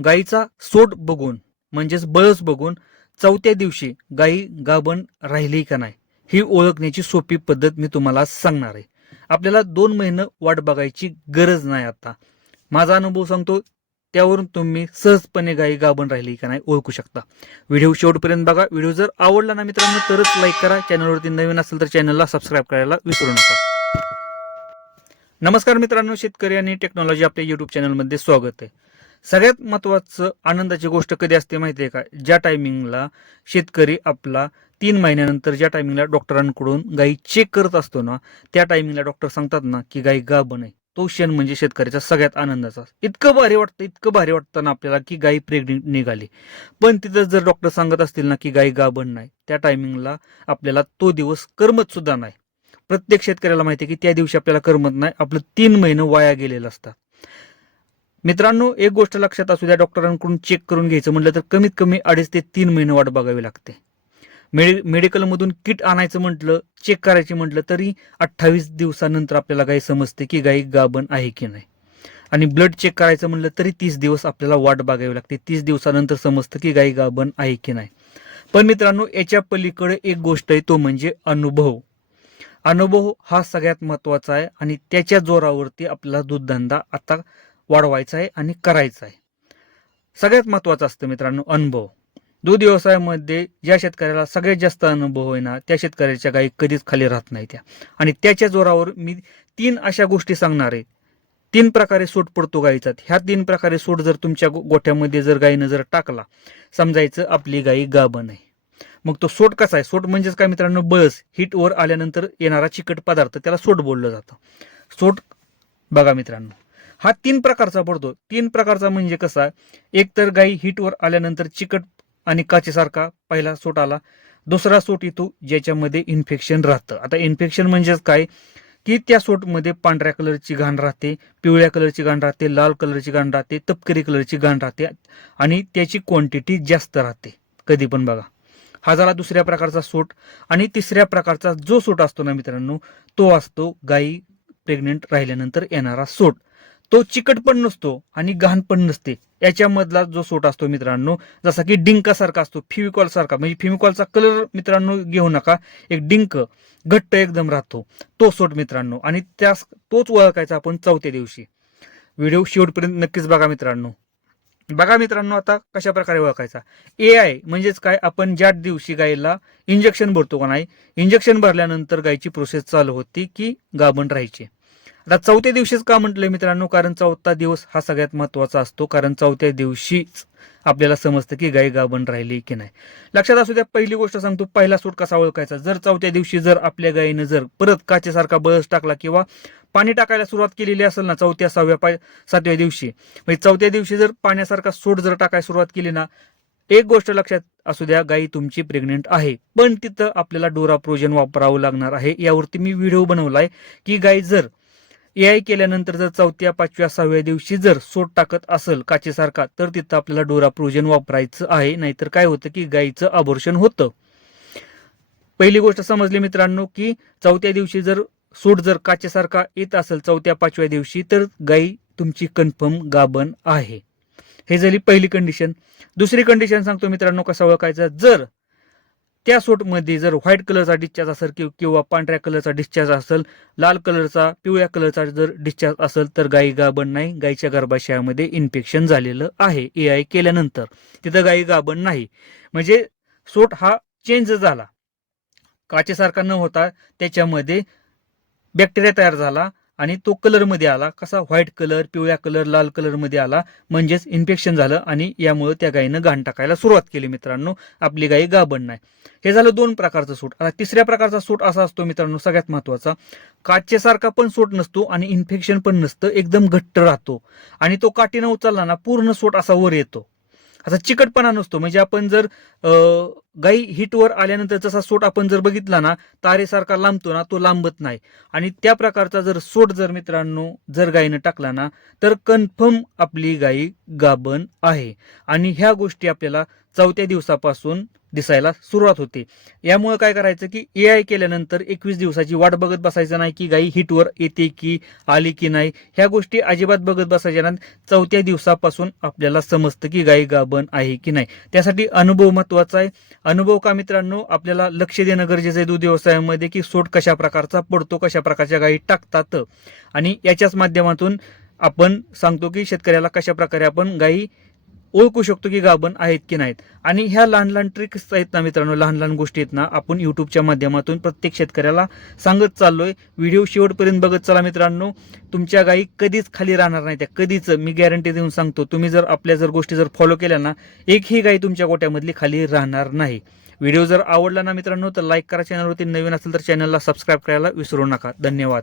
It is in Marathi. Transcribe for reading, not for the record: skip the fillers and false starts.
गाईचा सोट बघून म्हणजेच बळस बघून चौथ्या दिवशी गाई गाभण राहिली का नाही ही ओळखण्याची सोपी पद्धत मी तुम्हाला सांगणार आहे. आपल्याला 2 महिने वाट बघायची गरज नाही. आता माझा अनुभव सांगतो, त्यावरून तुम्ही सहजपणे गाई गाभण राहिली का नाही ओळखू शकता. व्हिडिओ शेवटपर्यंत बघा. व्हिडिओ जर आवडला ना मित्रांनो तरच लाईक करा. चॅनलवरती नवीन असेल तर चॅनलला सबस्क्राईब करायला विसरू नका. नमस्कार मित्रांनो, शेतकरी आणि टेक्नॉलॉजी आपल्या युट्यूब चॅनलमध्ये स्वागत आहे. सगळ्यात महत्त्वाचं आनंदाची गोष्ट कधी असते माहिती आहे का? ज्या टायमिंगला शेतकरी आपला 3 महिन्यानंतर ज्या टायमिंगला डॉक्टरांकडून गाई चेक करत असतो ना, त्या टायमिंगला डॉक्टर सांगतात ना की गाई गाभण आहे. तो क्षण म्हणजे शेतकऱ्याचा सगळ्यात आनंदाचा. इतकं भारी वाटतं ना आपल्याला की गाई प्रेग्नेंट निघाली. पण तिथं जर डॉक्टर सांगत असतील ना की गाई गाभण नाही, त्या टायमिंगला आपल्याला तो दिवस करमत सुद्धा नाही. प्रत्येक शेतकऱ्याला माहिती आहे की त्या दिवशी आपल्याला करमत नाही, आपलं 3 महिने वाया गेलेलं असतात. मित्रांनो, एक गोष्ट लक्षात असू द्या, डॉक्टरांकडून चेक करून घ्यायचं म्हटलं तर कमीत कमी 2.5 ते 3 महिने वाट बघावी लागते. मेडिकलमधून किट आणायचं म्हटलं, चेक करायची म्हटलं तरी 28 दिवसानंतर आपल्याला गाय समजते की गाय गाभण आहे की नाही. आणि ब्लड चेक करायचं म्हटलं तरी 30 दिवस आपल्याला वाट बघावी लागते. 30 दिवसानंतर समजतं की गाय गाभण आहे की नाही. पण मित्रांनो, याच्या पलीकडे एक गोष्ट आहे, तो म्हणजे अनुभव. अनुभव हा सगळ्यात महत्वाचा आहे आणि त्याच्या जोरावरती आपल्याला दूधधंदा आता वाढवायचा आहे आणि करायचा आहे. सगळ्यात महत्वाचं असतं मित्रांनो अनुभव. दूध व्यवसायामध्ये ज्या शेतकऱ्याला सगळ्यात जास्त अनुभव आहे ना, त्या शेतकऱ्याच्या गायी कधीच खाली राहत नाही त्या. आणि त्याच्या जोरावर मी 3 अशा गोष्टी सांगणार आहे. 3 प्रकारे सूट पडतो गायीचा. ह्या 3 प्रकारे सूट जर तुमच्या गोठ्यामध्ये जर गायीनं जर टाकला, समजायचं आपली गायी गाभण आहे. मग तो सोट कसा आहे? सोट म्हणजेच काय मित्रांनो? बळस. हीटवर आल्यानंतर येणारा चिकट पदार्थ, त्याला सोट बोललं जातं. सोट बघा मित्रांनो, हा 3 प्रकारचा पडतो. 3 प्रकारचा म्हणजे कसा? एक तर गाई हीटवर आल्यानंतर चिकट आणि काचेसारखा पहिला सोट आला. दुसरा सोट येतो ज्याच्यामध्ये इन्फेक्शन राहतं. आता इन्फेक्शन म्हणजेच काय की त्या सोटमध्ये पांढऱ्या कलरची घाण राहते, पिवळ्या कलरची घाण राहते, लाल कलरची घाण राहते, तपकिरी कलरची घाण राहते आणि त्याची क्वांटिटी जास्त राहते कधी पण. बघा, हा झाला दुसऱ्या प्रकारचा सूट. आणि तिसऱ्या प्रकारचा जो सूट असतो ना मित्रांनो, तो असतो गायी प्रेग्नेंट राहिल्यानंतर येणारा सूट. तो चिकट पण नसतो आणि घाण पण नसते. याच्यामधला जो सूट असतो मित्रांनो, जसा की डिंकासारखा असतो, फेविकॉल सारखा. म्हणजे फेविकॉलचा कलर मित्रांनो घेऊ नका, एक डिंक घट्ट एकदम राहतो, तो सूट मित्रांनो. आणि तोच ओळखायचा आपण चौथ्या दिवशी. व्हिडिओ शेवटपर्यंत नक्कीच बघा मित्रांनो. बघा मित्रांनो, आता कशा प्रकारे ओळखायचा? AI म्हणजेच काय? आपण ज्या दिवशी गायीला इंजेक्शन भरतो का नाही, इंजेक्शन भरल्यानंतर गायीची प्रोसेस चालू होती की गाभण राहायची. आता चौथ्या दिवशीच का म्हटलंय मित्रांनो? कारण चौथा दिवस हा सगळ्यात महत्वाचा असतो. कारण चौथ्या दिवशीच आपल्याला समजतं की गाय गाभण राहिली की नाही. लक्षात असू द्या, पहिली गोष्ट सांगतो, पहिला सूट कसा ओळखायचा. जर चौथ्या दिवशी जर आपल्या गायीनं जर परत काचेसारखा बळस टाकला किंवा पाणी टाकायला सुरुवात केलेली असेल ना, चौथ्या 6व्या 7व्या दिवशी, म्हणजे चौथ्या दिवशी जर पाण्यासारखा सूट जर टाकायला सुरुवात केली ना, एक गोष्ट लक्षात असू द्या, गायी तुमची प्रेग्नेंट आहे. पण तिथं आपल्याला डोराप्रोजन वापरावं लागणार आहे. यावरती मी व्हिडिओ बनवलाय की गाय जर AI केल्यानंतर जर 4व्या 5व्या 6व्या दिवशी जर सोट टाकत असेल काचेसारखा, तर तिथं आपल्याला डोराप्रोजन वापरायचं आहे. नाहीतर काय होतं की गायीचं अबॉर्शन होतं. पहिली गोष्ट समजली मित्रांनो की चौथ्या दिवशी जर सूट जर काचेसारखा येत असेल 4व्या 5व्या दिवशी, तर गायी तुमची कन्फर्म गाभण आहे. हे झाली पहिली कंडिशन. दुसरी कंडिशन सांगतो मित्रांनो कसा ओळखायचा. जर त्या सूटमध्ये जर व्हाईट कलरचा डिस्चार्ज असेल किंवा पांढऱ्या कलरचा डिस्चार्ज असेल, लाल कलरचा, पिवळ्या कलरचा जर डिस्चार्ज असेल, तर गायी गाभण नाही, गायीच्या गर्भाशयामध्ये इन्फेक्शन झालेलं आहे. AI केल्यानंतर तिथं गायी गाभण नाही. म्हणजे सूट हा चेंज झाला, काचेसारखा न होता त्याच्यामध्ये बॅक्टेरिया तयार झाला आणि तो कलरमध्ये आला. कसा? व्हाईट कलर, पिवळ्या कलर, लाल कलरमध्ये आला. म्हणजेच इन्फेक्शन झालं आणि यामुळे त्या गायीनं घाण टाकायला सुरुवात केली मित्रांनो. आपली गायी गाभण नाही. हे झालं 2 प्रकारचं सूट. आता तिसऱ्या प्रकारचा सूट असा असतो मित्रांनो, सगळ्यात महत्वाचा. काचेसारखा पण सूट नसतो आणि इन्फेक्शन पण नसतं, एकदम घट्ट राहतो आणि तो काठीनं उचलला ना, पूर्ण सूट असा वर येतो. असा चिकटपणा नसतो. म्हणजे आपण जर गाई हिटवर आल्यानंतर जसा सूट आपण जर बघितला ना, तारेसारखा लांबतो ना, तो लांबत नाही. आणि त्या प्रकारचा जर सूट जर मित्रांनो जर गायीनं टाकला ना, तर कन्फर्म आपली गायी गाभण आहे. आणि ह्या गोष्टी आपल्याला 4थ्या दिवसापासून दिसायला सुरुवात होते. यामुळे काय करायचं की AI केल्यानंतर 21 दिवसाची वाट बघत बसायचं नाही की गाई हिटवर येते की आली की नाही, ह्या गोष्टी अजिबात बघत बसायच्या नाही. 4थ्या दिवसापासून आपल्याला समजतं की गाई गाभण आहे की नाही. त्यासाठी अनुभव महत्वाचा आहे. अनुभव का मित्रांनो, आपल्याला लक्ष देणं गरजेचं आहे दूध व्यवसायामध्ये की सोट कशा प्रकारचा पडतो, कशा प्रकारच्या गायी टाकतात, आणि याच्याच माध्यमातून आपण सांगतो की शेतकऱ्याला कशा प्रकारे आपण गायी ओळखू शकतो की गाभण आहेत की नाहीत. आणि ह्या लहान लहान ट्रिक्स आहेत ना मित्रांनो, लहान लहान गोष्टी आहेत ना, आपण युट्यूबच्या माध्यमातून प्रत्येक शेतकऱ्याला सांगत चाललोय. व्हिडिओ शेवटपर्यंत बघत चला मित्रांनो. तुमच्या गायी कधीच खाली राहणार नाही, त्या कधीच, मी गॅरंटी देऊन सांगतो. तुम्ही जर आपल्या जर गोष्टी जर फॉलो केल्या ना, एकही गायी तुमच्या गोट्यामधली खाली राहणार नाही. व्हिडिओ जर आवडला ना मित्रांनो तर लाईक करा. चॅनलवरती नवीन असेल तर चॅनलला सबस्क्राईब करायला विसरू नका. धन्यवाद.